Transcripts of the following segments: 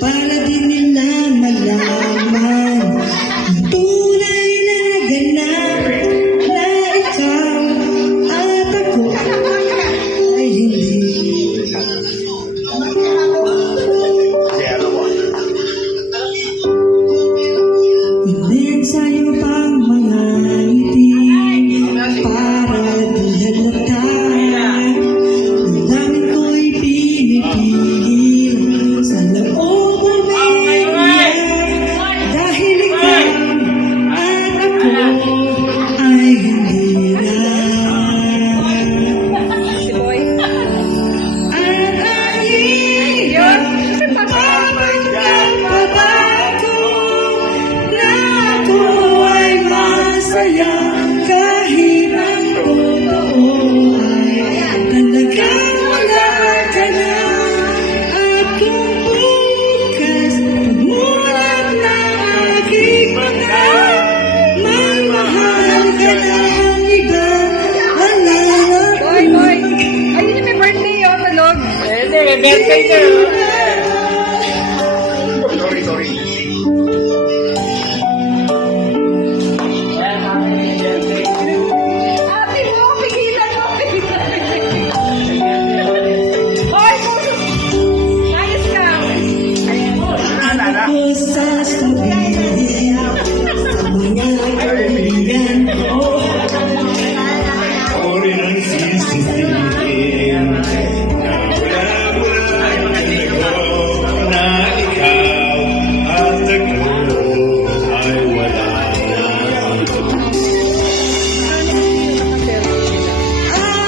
Para din nila malaman tunay na ganap na ikaw at ako ay hindi. Ilan sa'yo pang mga ngiti para di halata. Ang dami ko'y pinipigil sa loob ng bibig dahil ikaw at ako ay hindi na. At ang hirap kapag nagbabago na ako ay masaya kahit ang totoo ay talagang wala ka na. At kung bukas pagmulat na aking mata, may mahal ka ng iba, wala na Boy! Ayun yung may birthday yun, talog. May birthday na. Sorry. Ate mo, pigilan mo. Boy! Ayos ka. ako sasabihin sa mga kaibigan ko. Ako rin ang sisisihin na wala na ikaw at ako ay wala na.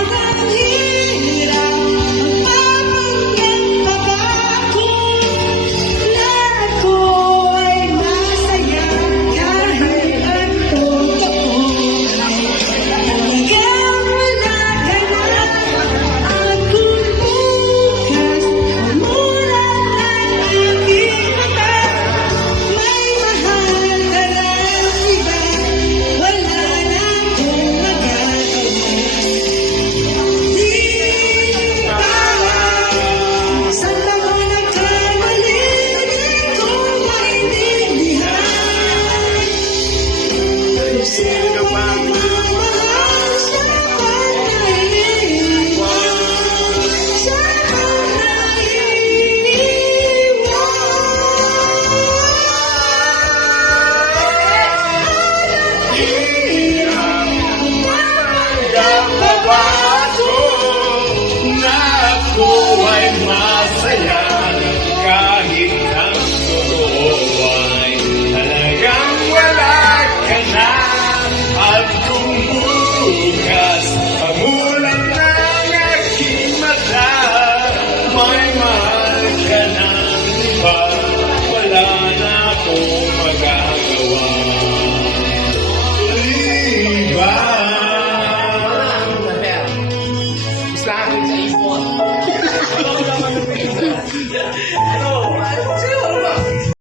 Ang hirap mapapagyan pagkako na ako ay masaya kahit ang totoo ay talagang wala ka na. At kung bukas umulan ang aking mata, may mahal ka ng iba, wala na akong magagawa. Saan ako nagkamali? Di ko maintindihan kung sino magmamahal sa pag-iiwan, sa pag-iiwan. Nagbabago na ako ay masaya